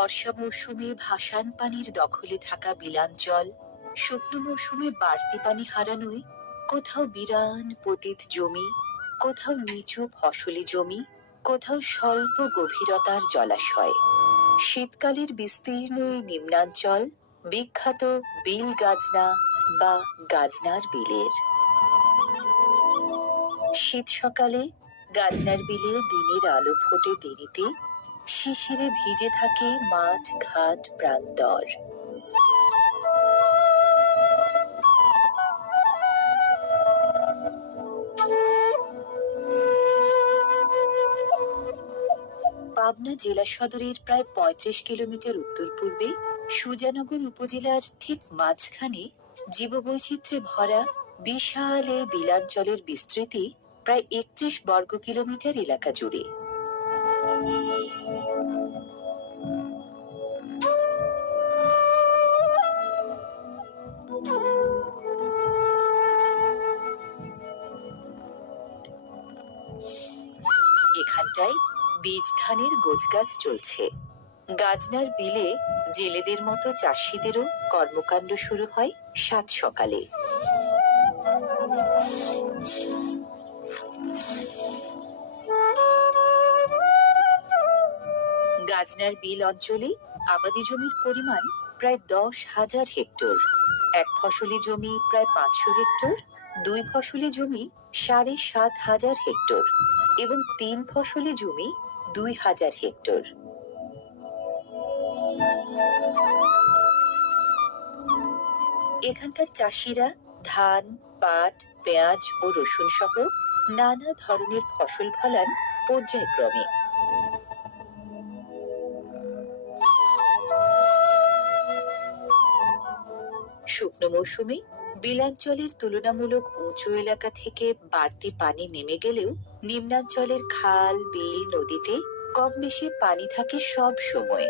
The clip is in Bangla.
বর্ষা মৌসুমে ভাসান পানির দখলে থাকা বিলাঞ্চল শুকনো মৌসুমে বাড়তি পানি হারানোয় কোথাও বিরান পতিত জমি, কোথাও নিচু ফসলি জমি, কোথাও স্বল্প গভীরতার জলাশয়। শীতকালের বিস্তীর্ণ এই নিম্নাঞ্চল বিখ্যাত বিল গাজনা বা গাজনার বিলের। শীত সকালে গাজনার বিলে দিনের আলো ফোটে দেরিতে, শিশিরে ভিজে থাকে মাঠ ঘাট প্রান্তর। পাবনা জেলা সদরের প্রায় ৩৫ কিলোমিটার উত্তর পূর্বে সুজানগর উপজেলার ঠিক মাঝখানে জীববৈচিত্র্যে ভরা বিশাল এই বিলাঞ্চলের বিস্তৃতি প্রায় ৩১ বর্গ কিলোমিটার এলাকা জুড়ে। এখানটায় বীজ ধানের গোছগাছ চলছে। গাজনার বিলে জেলেদের মতো চাষিদেরও কর্মকাণ্ড শুরু হয় সাত সকালে। গাজনার বিল অঞ্চলে আবাদি জমির পরিমাণ প্রায় ১০,০০০ হেক্টর। এক ফসলি জমি প্রায় ৫০০ হেক্টর, দুই ফসলি জমি ৭,৫০০ হেক্টর এবং তিন ফসলি জমি ২,০০০ হেক্টর। এখানকার চাষিরা ধান, পাট, পেঁয়াজ ও রসুন সহ নানা ধরনের ফসল ফলান পর্যায়ক্রমে। শুকনো মৌসুমে বিলাঞ্চলের তুলনামূলক উঁচু এলাকা থেকে বাড়তি পানি নেমে গেলেও নিম্নাঞ্চলের খাল, বিল, নদীতে কম বেশি পানি থাকে সব সময়।